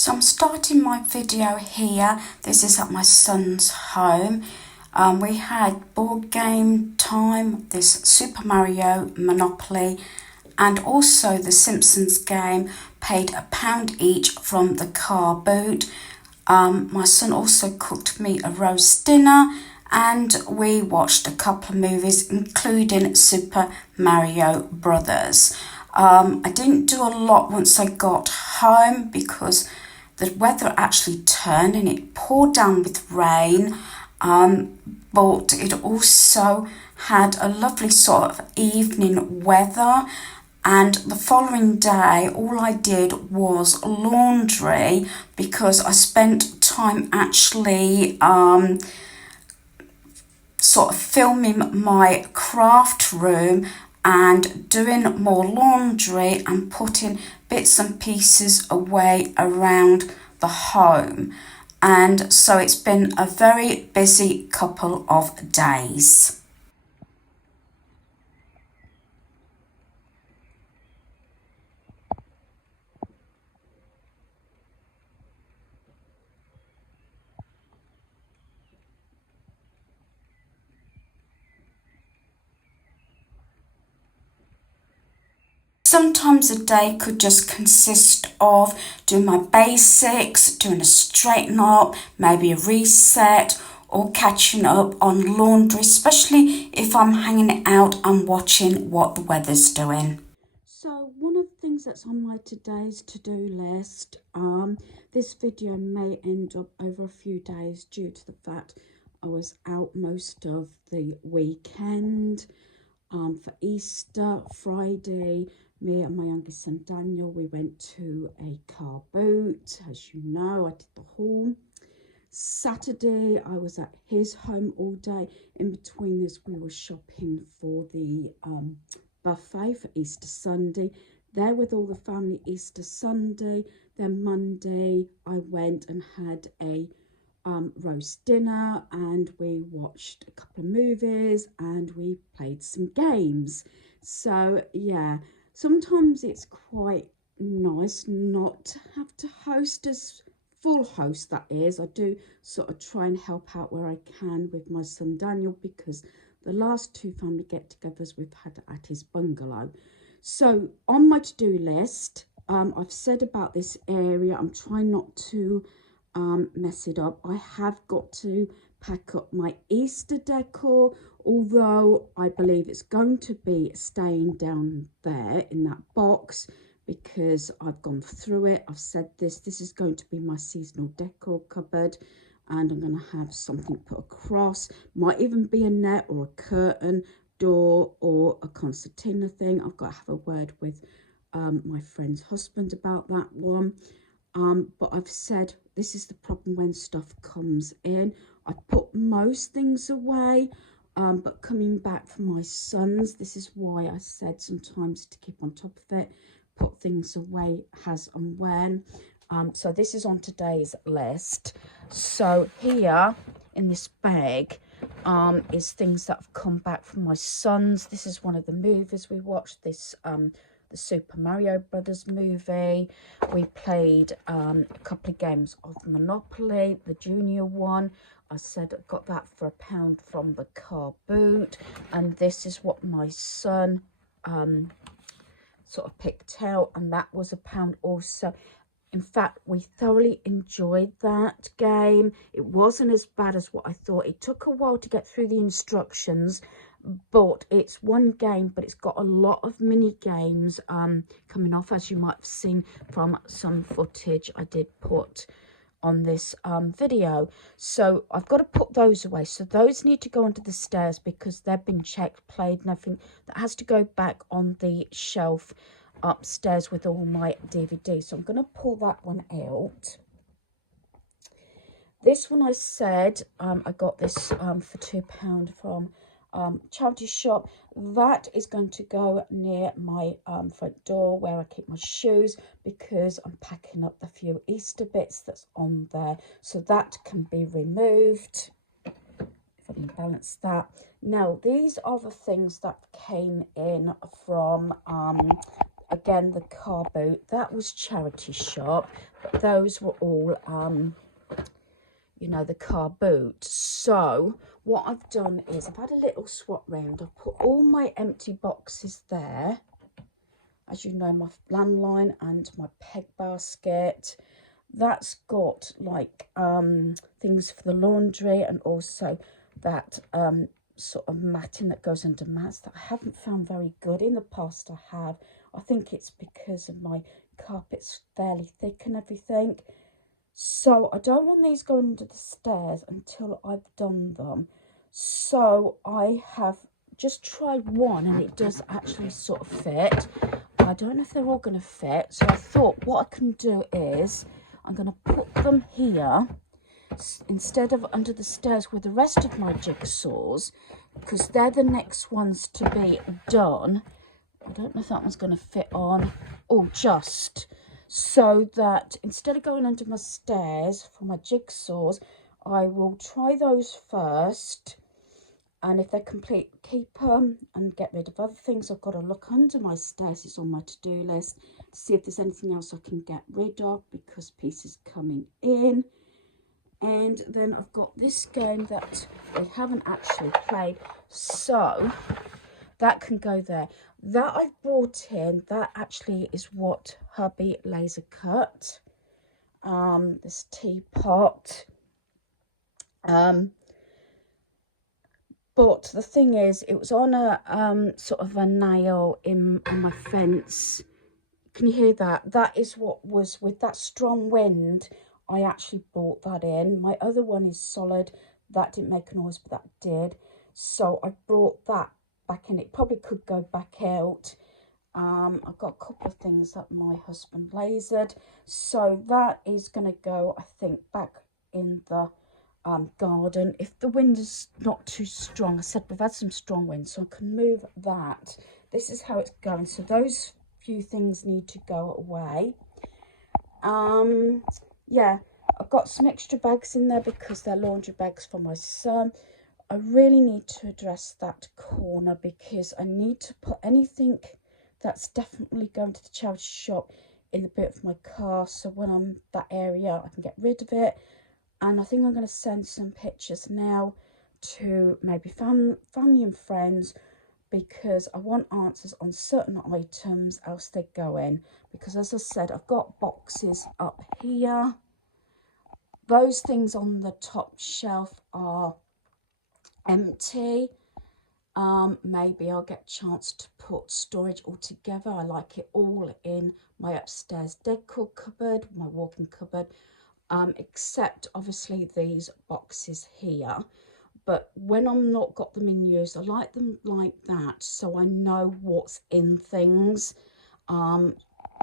So I'm starting my video here. This is at my son's home. We had board game time, this Super Mario Monopoly, and also the Simpsons game, paid £1 each from the car boot. My son also cooked me a roast dinner and we watched a couple of movies, including Super Mario Brothers. I didn't do a lot once I got home because the weather actually turned and it poured down with rain, but it also had a lovely sort of evening weather. And the following day, all I did was laundry because I spent time actually sort of filming my craft room and doing more laundry and putting bits and pieces away around the home. And so it's been a very busy couple of days. Sometimes a day could just consist of doing my basics, doing a straighten up, maybe a reset, or catching up on laundry, especially if I'm hanging out and watching what the weather's doing. So one of the things that's on my today's to-do list, this video may end up over a few days due to the fact I was out most of the weekend. For Easter Friday, me and my youngest son Daniel, we went to a car boot. As you know, I did the haul. Saturday, I was at his home all day. In between this, we were shopping for the buffet for Easter Sunday. There with all the family Easter Sunday. Then Monday, I went and had a roast dinner and we watched a couple of movies and we played some games. So yeah, sometimes it's quite nice not to have to host as full host, that is. I do sort of try and help out where I can with my son Daniel because the last two family get-togethers we've had at his bungalow. So on my to-do list, I've said about this area, I'm trying not to mess it up. I have got to pack up my Easter decor, although I believe it's going to be staying down there in that box because I've gone through it. I've said this is going to be my seasonal decor cupboard and I'm going to have something put across. Might even be a net or a curtain, door or a concertina thing. I've got to have a word with my friend's husband about that one. But I've said this is the problem when stuff comes in. I put most things away, but coming back from my sons, this is why I said sometimes to keep on top of it, put things away as and when. So this is on today's list. So here in this bag is things that have come back from my sons. This is one of the movies we watched, this the Super Mario Brothers movie. We played a couple of games of Monopoly, the junior one. I said I got that for £1 from the car boot. And this is what my son sort of picked out, and that was £1 also. In fact, we thoroughly enjoyed that game. It wasn't as bad as what I thought. It took a while to get through the instructions, but it's one game, but it's got a lot of mini games coming off, as you might have seen from some footage I did put on this video. So I've got to put those away. So those need to go onto the stairs because they've been checked, played, and everything. That has to go back on the shelf upstairs with all my DVDs. So I'm going to pull that one out. This one I said I got this for £2 from charity shop. That is going to go near my front door where I keep my shoes because I'm packing up the few Easter bits that's on there, so that can be removed. If I can balance that. Now these are the things that came in from again, the car boot, that was charity shop, but those were all, you know, the car boot. So what I've done is I've had a little swap round. I've put all my empty boxes there. As you know, my landline and my peg basket. That's got like things for the laundry, and also that sort of matting that goes under mats that I haven't found very good. In the past I have. I think it's because of my carpet's fairly thick and everything. So I don't want these going under the stairs until I've done them. So I have just tried one and it does actually sort of fit. I don't know if they're all going to fit. So I thought what I can do is I'm going to put them here instead of under the stairs with the rest of my jigsaws, because they're the next ones to be done. I don't know if that one's going to fit on. Oh, just so that instead of going under my stairs for my jigsaws, I will try those first. And if they're complete, keep them and get rid of other things. I've got to look under my stairs. It's on my to-do list to see if there's anything else I can get rid of because pieces coming in. And then I've got this game that we haven't actually played, so that can go there. That I've brought in, that actually is what hubby laser cut. This teapot. But the thing is, it was on a sort of a nail on my fence. Can you hear that? That is what was with that strong wind. I actually brought that in. My other one is solid. That didn't make a noise, but that did. So I brought that back in. It probably could go back out. I've got a couple of things that my husband lasered. So that is going to go, I think, back in the garden. If the wind is not too strong, I said we've had some strong wind, so I can move that. This is how it's going. So those few things need to go away. Yeah, I've got some extra bags in there because they're laundry bags for my son. I really need to address that corner because I need to put anything that's definitely going to the charity shop in the boot of my car, so when I'm that area I can get rid of it. And I think I'm going to send some pictures now to maybe family and friends, because I want answers on certain items, else they go in. Because as I said, I've got boxes up here. Those things on the top shelf are empty. Maybe I'll get a chance to put storage all together. I like it all in my upstairs decor cupboard, my walk-in cupboard, except obviously these boxes here. But when I'm not got them in use, I like them like that, so I know what's in things. As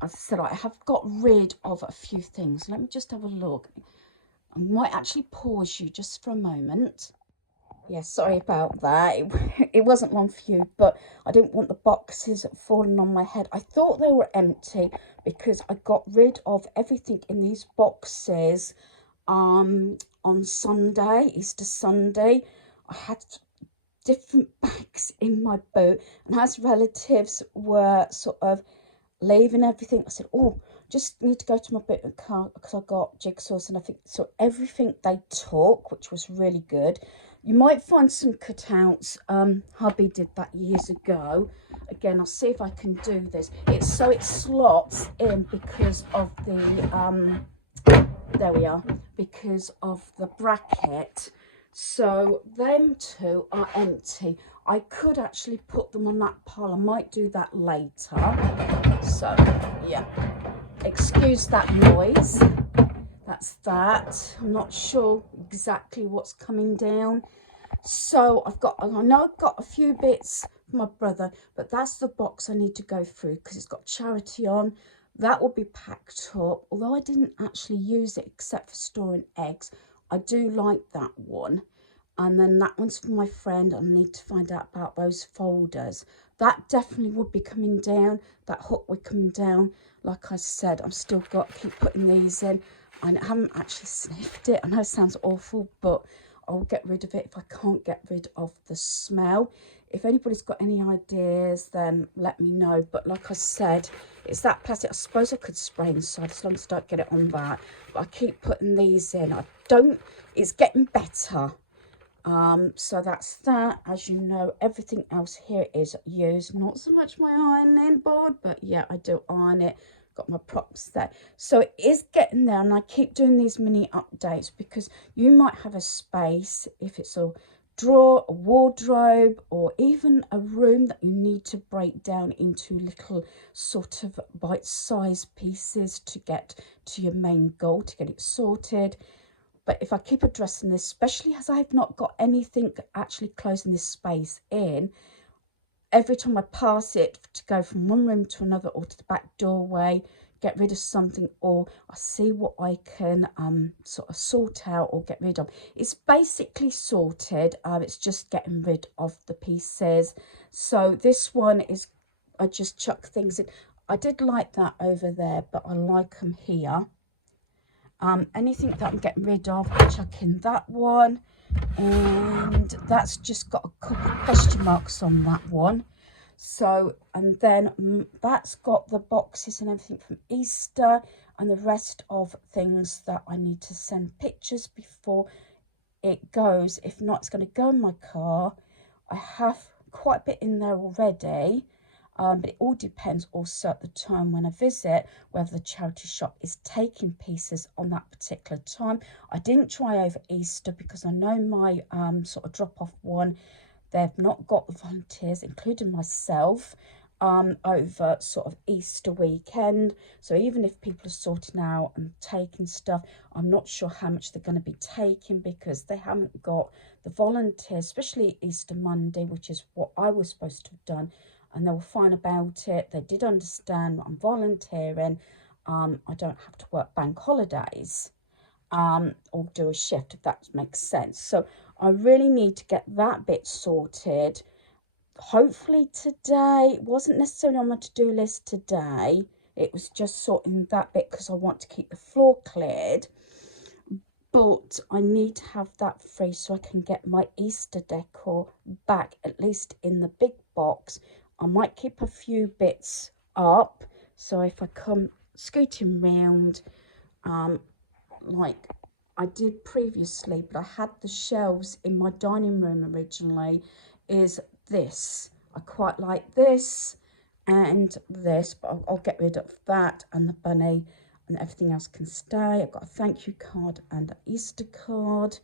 I said, I have got rid of a few things. Let me just have a look. I might actually pause you just for a moment. Yeah, sorry about that. It wasn't one for you, but I didn't want the boxes falling on my head. I thought they were empty because I got rid of everything in these boxes on Sunday, Easter Sunday. I had different bags in my boot, and as relatives were sort of leaving everything, I said, oh, just need to go to my boot and car because I got jigsaws and I think so everything they took, which was really good. You might find some cutouts. Hubby did that years ago. Again, I'll see if I can do this. It slots in because of the there we are, because of the bracket. So them two are empty. I could actually put them on that pile. I might do that later. So yeah, excuse that noise. That's that. I'm not sure exactly what's coming down. So I know I've got a few bits for my brother, but that's the box I need to go through because it's got charity on. That will be packed up, although I didn't actually use it except for storing eggs. I do like that one. And then that one's for my friend. I need to find out about those folders. That definitely would be coming down. That hook would come down. Like I said, I've still got to keep putting these in. I haven't actually sniffed it. I know it sounds awful, but I'll get rid of it if I can't get rid of the smell. if anybody's got any ideas, then let me know. But like I said, it's that plastic. I suppose I could spray inside as long as I don't get it on that. But I keep putting these in. It's getting better. So that's that. As you know, everything else here is used. Not so much my ironing board, but yeah, I do iron it. Got my props there. So it is getting there, and I keep doing these mini updates because you might have a space, if it's a drawer, a wardrobe, or even a room that you need to break down into little sort of bite-sized pieces to get to your main goal, to get it sorted. But if I keep addressing this, especially as I've not got anything actually closing this space in, every time I pass it to go from one room to another or to the back doorway, get rid of something, or I see what I can sort of sort out or get rid of. It's basically sorted. It's just getting rid of the pieces. So this one is, I just chuck things in. I did like that over there, but I like them here. Anything that I'm getting rid of, I chuck in that one. And that's just got a couple of question marks on that one. So, and then that's got the boxes and everything from Easter and the rest of things that I need to send pictures before it goes. If not, it's going to go in my car. I have quite a bit in there already. But it all depends also at the time when I visit, whether the charity shop is taking pieces on that particular time. I didn't try over Easter because I know my sort of drop-off one, they've not got the volunteers, including myself, over sort of Easter weekend. So even if people are sorting out and taking stuff, I'm not sure how much they're going to be taking because they haven't got the volunteers, especially Easter Monday, which is what I was supposed to have done. And they were fine about it. They did understand I'm volunteering. I don't have to work bank holidays or do a shift, if that makes sense. So I really need to get that bit sorted. Hopefully today. It wasn't necessarily on my to-do list today. It was just sorting that bit because I want to keep the floor cleared. But I need to have that free so I can get my Easter decor back, at least in the big box. I might keep a few bits up, so if I come scooting round, like I did previously, but I had the shelves in my dining room originally, is this. I quite like this and this, but I'll get rid of that and the bunny, and everything else can stay. I've got a thank you card and an Easter card.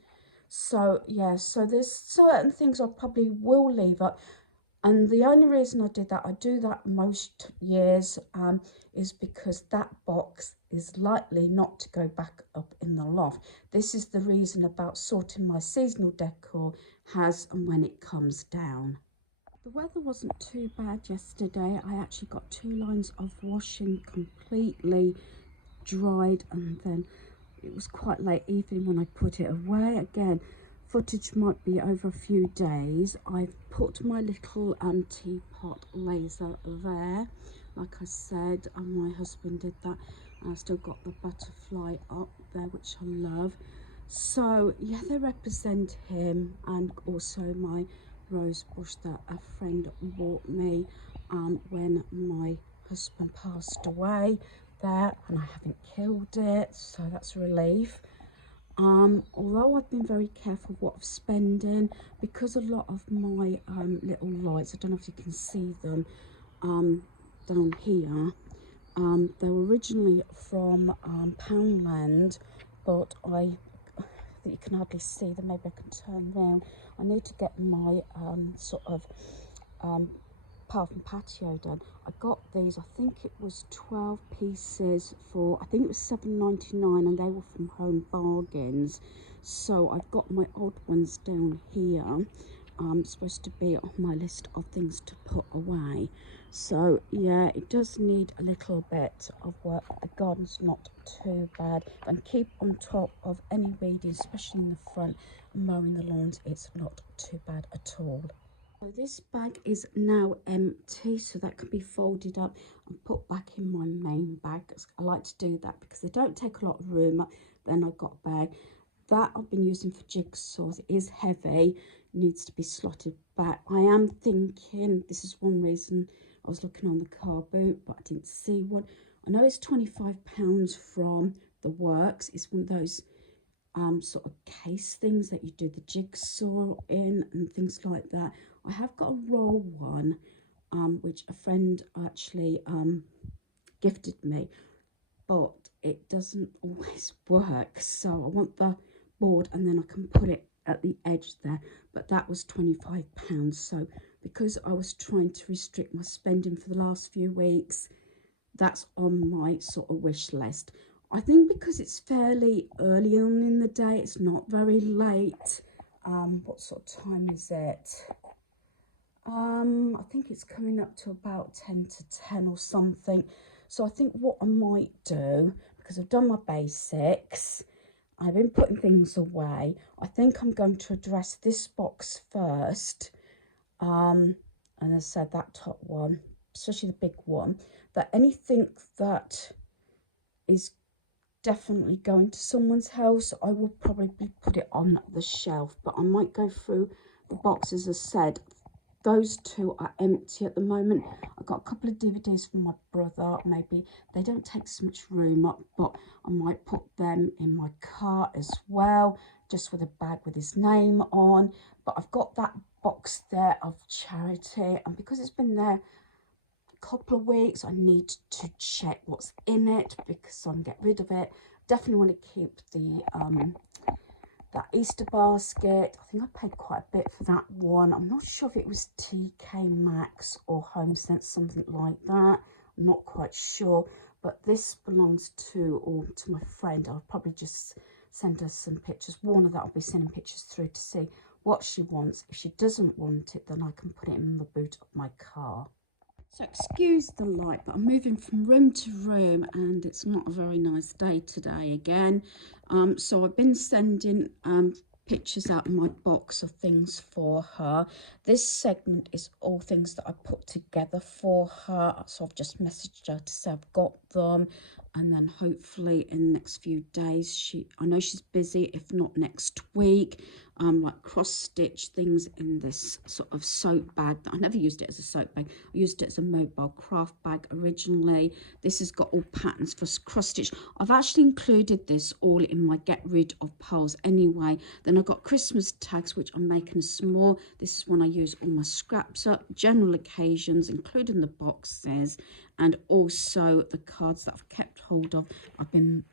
So yeah, so there's certain things I probably will leave up. And the only reason I did that, I do that most years, is because that box is likely not to go back up in the loft. This is the reason about sorting my seasonal decor as and when it comes down. The weather wasn't too bad yesterday. I actually got 2 lines of washing completely dried, and then it was quite late evening when I put it away. Again, footage might be over a few days. I've put my little teapot laser there, like I said, and my husband did that. And I still got the butterfly up there, which I love. So yeah, they represent him, and also my rose bush that a friend bought me when my husband passed away there, and I haven't killed it, so that's a relief. Although I've been very careful what I'm spending, because a lot of my little lights, I don't know if you can see them down here, they were originally from Poundland, but you can hardly see them. Maybe I can turn around. I need to get my sort of path and patio done. I got these, I think it was 12 pieces for, I think it was $7.99, and they were from Home Bargains. So I've got my odd ones down here. Supposed to be on my list of things to put away. So yeah, it does need a little bit of work. The garden's not too bad, and keep on top of any weeding, especially in the front, and mowing the lawns. It's not too bad at all. So this bag is now empty, so that can be folded up and put back in my main bag. I like to do that because they don't take a lot of room. Then I've got a bag. that I've been using for jigsaws. It is heavy, needs to be slotted back. I am thinking, this is one reason I was looking on the car boot, but I didn't see one. I know it's £25 from The Works. It's one of those sort of case things that you do the jigsaw in and things like that. I have got a roll one, which a friend actually gifted me, but it doesn't always work. So I want the board and then I can put it at the edge there, but that was £25. So because I was trying to restrict my spending for the last few weeks, that's on my sort of wish list. I think because it's fairly early on in the day, it's not very late. What sort of time is it? I think it's coming up to about 10 to 10 or something. So I think what I might do, because I've done my basics, I've been putting things away, I think I'm going to address this box first. And as I said, that top one, especially the big one, that anything that is definitely going to someone's house, I will probably put it on the shelf. But I might go through the boxes. As I said, those two are empty at the moment. I've got a couple of DVDs from my brother. Maybe they don't take so much room up, but I might put them in my car as well, just with a bag with his name on. But I've got that box there of charity, and because it's been there a couple of weeks, I need to check what's in it because I'm get rid of it. Definitely want to keep the that Easter basket. I think I paid quite a bit for that one. I'm not sure if it was TK Maxx or HomeSense, something like that. I'm not quite sure, but this belongs to my friend. I'll probably just send her some pictures. Warn her that I'll be sending pictures through to see what she wants. If she doesn't want it, then I can put it in the boot of my car. So excuse the light, but I'm moving from room to room and it's not a very nice day today again. So I've been sending pictures out of my box of things for her. This segment is all things that I put together for her. So I've just messaged her to say I've got them, and then hopefully in the next few days, I know she's busy, if not next week, like cross-stitch things in this sort of soap bag. I never used it as a soap bag. I used it as a mobile craft bag originally. This has got all patterns for cross-stitch. I've actually included this all in my get rid of piles anyway. Then I've got Christmas tags, which I'm making a small. This is when I use all my scraps up, general occasions, including the boxes, and also the cards that I've kept hold of.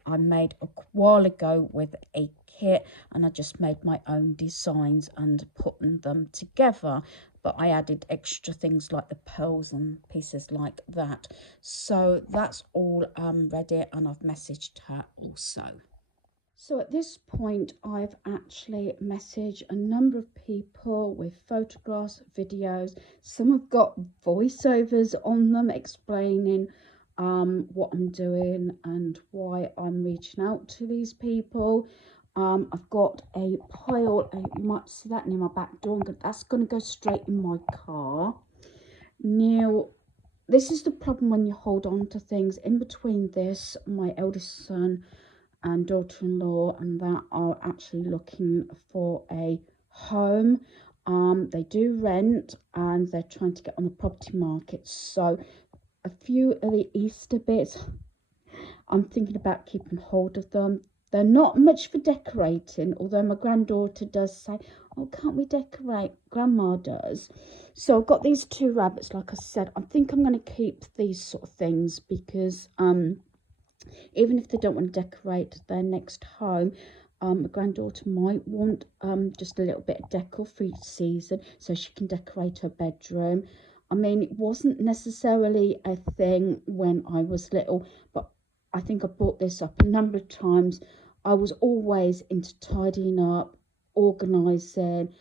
I made a while ago with a kit, and I just made my own designs and putting them together, but I added extra things like the pearls and pieces like that. So that's all ready, and I've messaged her also. So at this point, I've actually messaged a number of people with photographs, videos. Some have got voiceovers on them explaining what I'm doing and why I'm reaching out to these people. I've got a pile, you might see that near my back door. That's going to go straight in my car. Now, this is the problem when you hold on to things. In between this, my eldest son and daughter-in-law and that are actually looking for a home. They do rent and they're trying to get on the property market. So a few of the Easter bits, I'm thinking about keeping hold of them. They're not much for decorating, although my granddaughter does say, oh, can't we decorate? Grandma does. So I've got these two rabbits, like I said. I think I'm going to keep these sort of things because even if they don't want to decorate their next home, my granddaughter might want just a little bit of decor for each season so she can decorate her bedroom. I mean, it wasn't necessarily a thing when I was little, but I think I brought this up a number of times. I was always into tidying up, organising,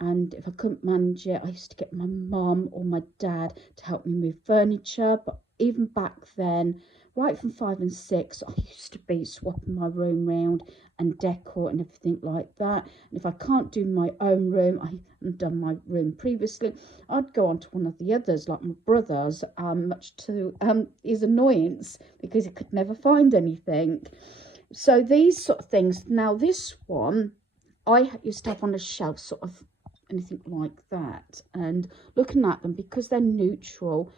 and if I couldn't manage it, I used to get my mum or my dad to help me move furniture. But even back then, right from 5 and 6, I used to be swapping my room round and decor and everything like that. And if I can't do my own room, I haven't done my room previously, I'd go on to one of the others, like my brother's, much to his annoyance, because he could never find anything. So these sort of things. Now this one, I used to have on a shelf, sort of anything like that. And looking at them, because they're neutral,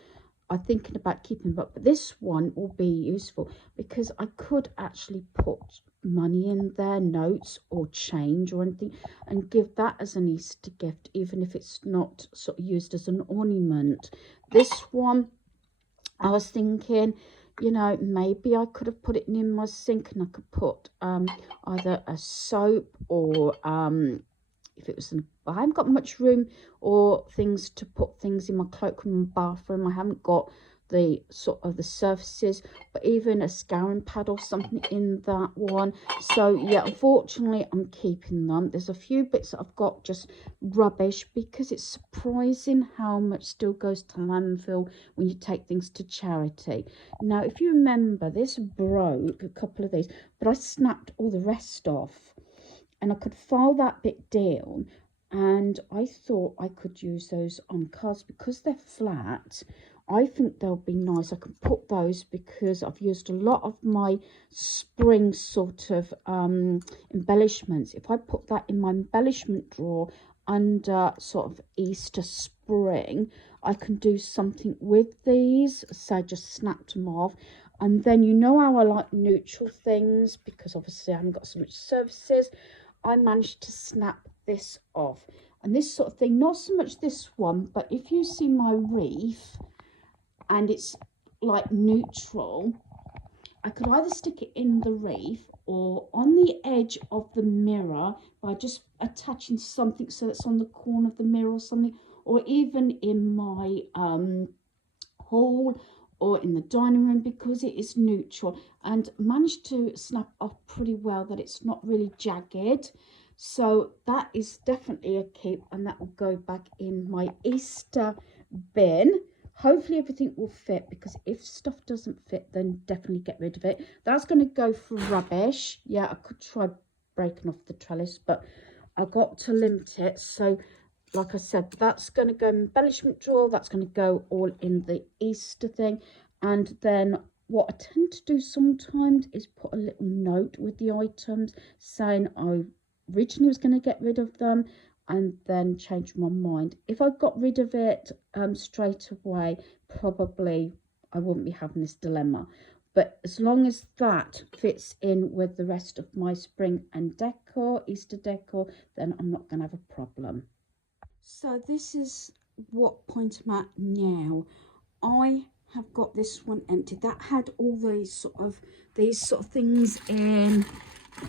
I'm thinking about keeping them up. But this one will be useful because I could actually put money in there, notes or change or anything, and give that as an Easter gift, even if it's not sort of used as an ornament. This one, I was thinking, you know, maybe I could have put it in my sink, and I could put either a soap or if it was I haven't got much room or things to put things in my cloakroom and bathroom. I haven't got the sort of the surfaces, but even a scouring pad or something in that one. So yeah, unfortunately I'm keeping them. There's a few bits that I've got just rubbish, because it's surprising how much still goes to landfill when you take things to charity. Now if you remember, this broke a couple of these, but I snapped all the rest off, and I could file that bit down, and I thought I could use those on cards because they're flat. I think they'll be nice. I can put those because I've used a lot of my spring sort of embellishments. If I put that in my embellishment drawer under sort of Easter spring, I can do something with these. So I just snapped them off. And then, you know how I like neutral things, because obviously I haven't got so much surfaces. I managed to snap this off, and this sort of thing, not so much this one, but if you see my wreath and it's like neutral, I could either stick it in the wreath or on the edge of the mirror by just attaching something so it's on the corner of the mirror or something, or even in my hall or in the dining room, because it is neutral, and managed to snap off pretty well that it's not really jagged. So that is definitely a keep, and that will go back in my Easter bin. Hopefully everything will fit, because if stuff doesn't fit, then definitely get rid of it. That's going to go for rubbish. Yeah, I could try breaking off the trellis, but I've got to limit it. So like I said, that's going to go in embellishment drawer. That's going to go all in the Easter thing. And then what I tend to do sometimes is put a little note with the items saying I originally was going to get rid of them and then change my mind. If I got rid of it straight away, probably I wouldn't be having this dilemma. But as long as that fits in with the rest of my spring and decor, Easter decor, then I'm not going to have a problem. So this is what point I'm at now. I have got this one empty. That had all these sort of things in,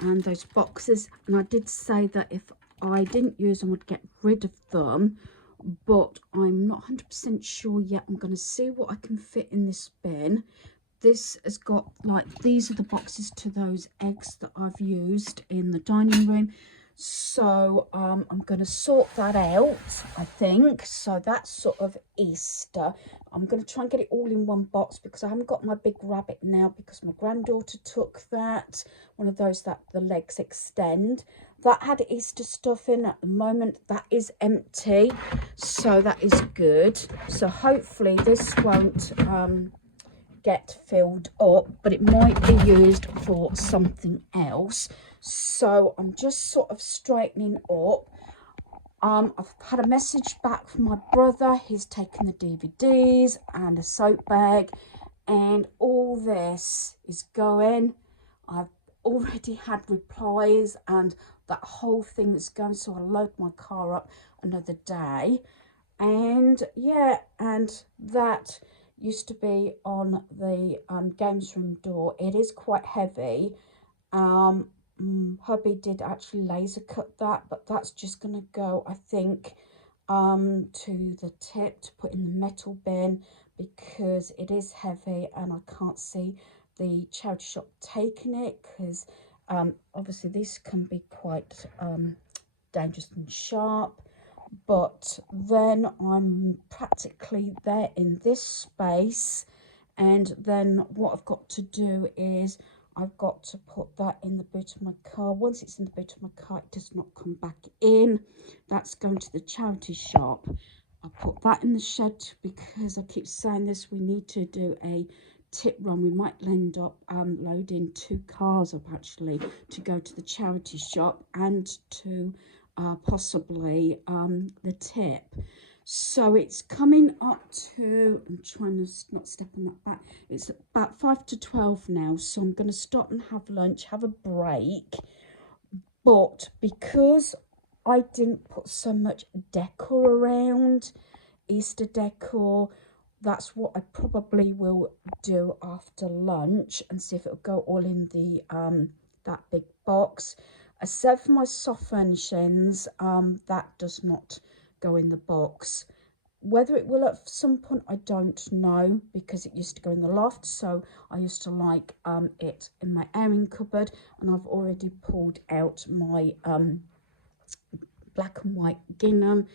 and those boxes, and I did say that if I didn't use them, I would get rid of them, but I'm not 100% sure yet. I'm going to see what I can fit in this bin. This has got, like, these are the boxes to those eggs that I've used in the dining room. So I'm going to sort that out, I think. So that's sort of Easter. I'm going to try and get it all in one box, because I haven't got my big rabbit now, because my granddaughter took that, one of those that the legs extend. That had Easter stuff in. At the moment that is empty, so that is good. So hopefully this won't get filled up, but it might be used for something else. So I'm just sort of straightening up. I've had a message back from my brother. He's taken the DVDs and a soap bag, and all this is going. I've already had replies, and that whole thing is going, so I'll load my car up another day. And yeah, and that used to be on the games room door. It is quite heavy. Hubby did actually laser cut that, but that's just gonna go, I think, to the tip to put in the metal bin, because it is heavy and I can't see the charity shop taking it, because obviously this can be quite dangerous and sharp. But then I'm practically there in this space, and then what I've got to do is I've got to put that in the boot of my car. Once it's in the boot of my car, it does not come back in. That's going to the charity shop. I put that in the shed, because I keep saying this, we need to do a tip run. We might end up loading 2 cars up actually to go to the charity shop and to possibly the tip. So it's coming up to, I'm trying to not step on that back, it's about 5 to 12 now, so I'm going to stop and have lunch, have a break. But because I didn't put so much decor around, Easter decor, that's what I probably will do after lunch and see if it'll go all in the that big box. Except for my soft furnishings, that does not go in the box. Whether it will at some point, I don't know, because it used to go in the loft, so I used to like it in my airing cupboard, and I've already pulled out my black and white gingham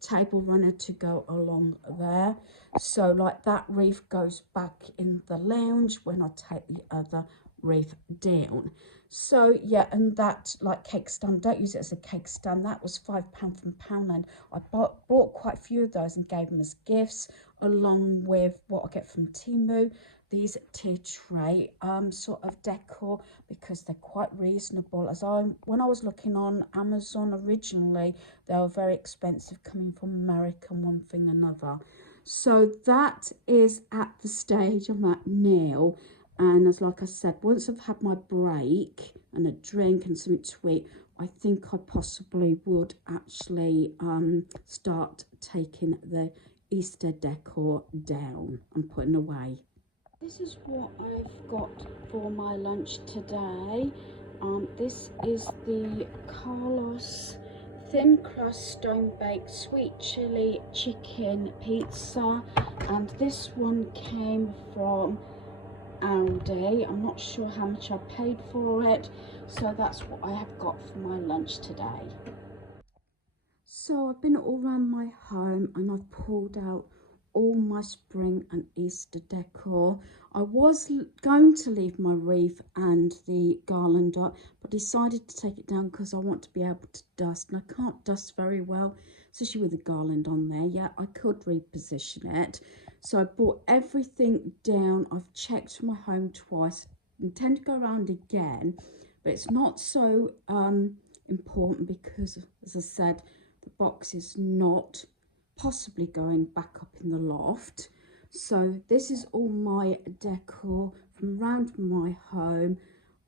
table runner to go along there. So like that wreath goes back in the lounge when I take the other wreath down. So yeah, and that like cake stand, don't use it as a cake stand, that was £5 from Poundland. I bought quite a few of those and gave them as gifts, along with what I get from Temu, these tea tray sort of decor, because they're quite reasonable. When I was looking on Amazon originally, they were very expensive, coming from America and one thing another. So that is at the stage I'm at now. And as like I said, once I've had my break and a drink and something to eat, I think I possibly would actually start taking the Easter decor down and putting away. This is what I've got for my lunch today. This is the Carlos thin crust stone baked sweet chili chicken pizza, and this one came from Aldi. I'm not sure how much I paid for it, so that's what I have got for my lunch today. So I've been all around my home and I've pulled out all my spring and Easter decor. I was going to leave my wreath and the garland up, but decided to take it down because I want to be able to dust, and I can't dust very well, especially with the garland on there. Yeah, I could reposition it. So I brought everything down. I've checked my home twice. I intend to go around again, but it's not so important because, as I said, the box is not possibly going back up in the loft. So this is all my decor from around my home.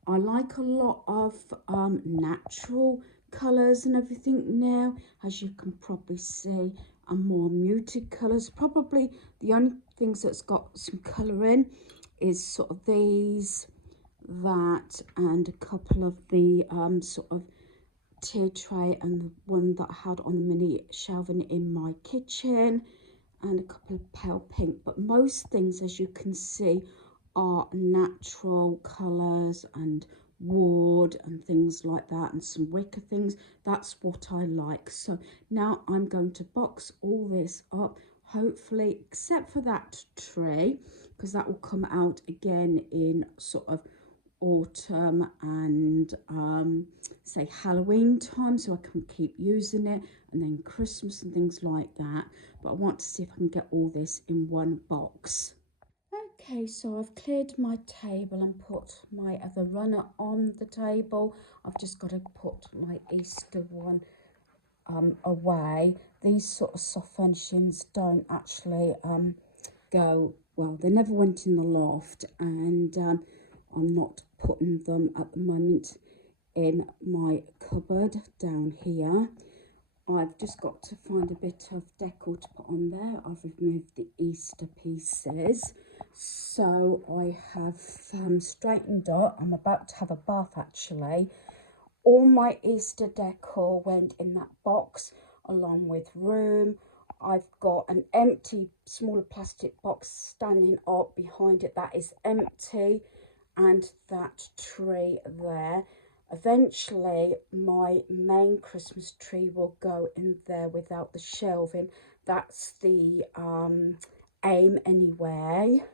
I like a lot of natural colours and everything now, as you can probably see, and more muted colours. Probably the only things that's got some colour in is sort of these, that, and a couple of the sort of tea tray, and the one that I had on the mini shelving in my kitchen, and a couple of pale pink. But most things, as you can see, are natural colours and wood and things like that, and some wicker things. That's what I like. So now I'm going to box all this up, hopefully, except for that tree, because that will come out again in sort of autumn and say Halloween time, so I can keep using it, and then Christmas and things like that. But I want to see if I can get all this in one box. Okay, so I've cleared my table and put my other runner on the table. I've just got to put my Easter one away. These sort of soft furnishings don't actually go well. They never went in the loft, and I'm not putting them at the moment in my cupboard down here. I've just got to find a bit of decor to put on there. I've removed the Easter pieces. So I have straightened up. I'm about to have a bath actually. All my Easter decor went in that box along with room. I've got an empty smaller plastic box standing up behind it that is empty, and that tree there. Eventually my main Christmas tree will go in there without the shelving. That's the aim anyway.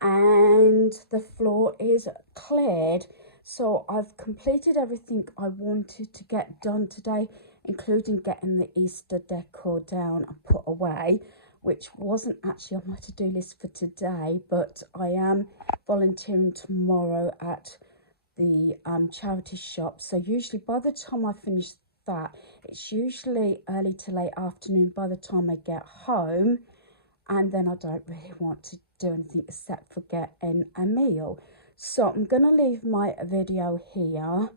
And the floor is cleared, so I've completed everything I wanted to get done today, including getting the Easter decor down and put away, which wasn't actually on my to-do list for today, but I am volunteering tomorrow at the charity shop. So usually by the time I finish that, it's usually early to late afternoon by the time I get home, and then I don't really want to do anything except for getting a meal. So I'm going to leave my video here.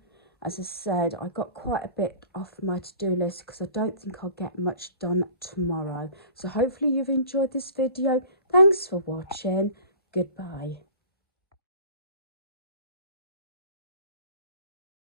As I said, I got quite a bit off my to-do list because I don't think I'll get much done tomorrow. So hopefully you've enjoyed this video. Thanks for watching. Goodbye.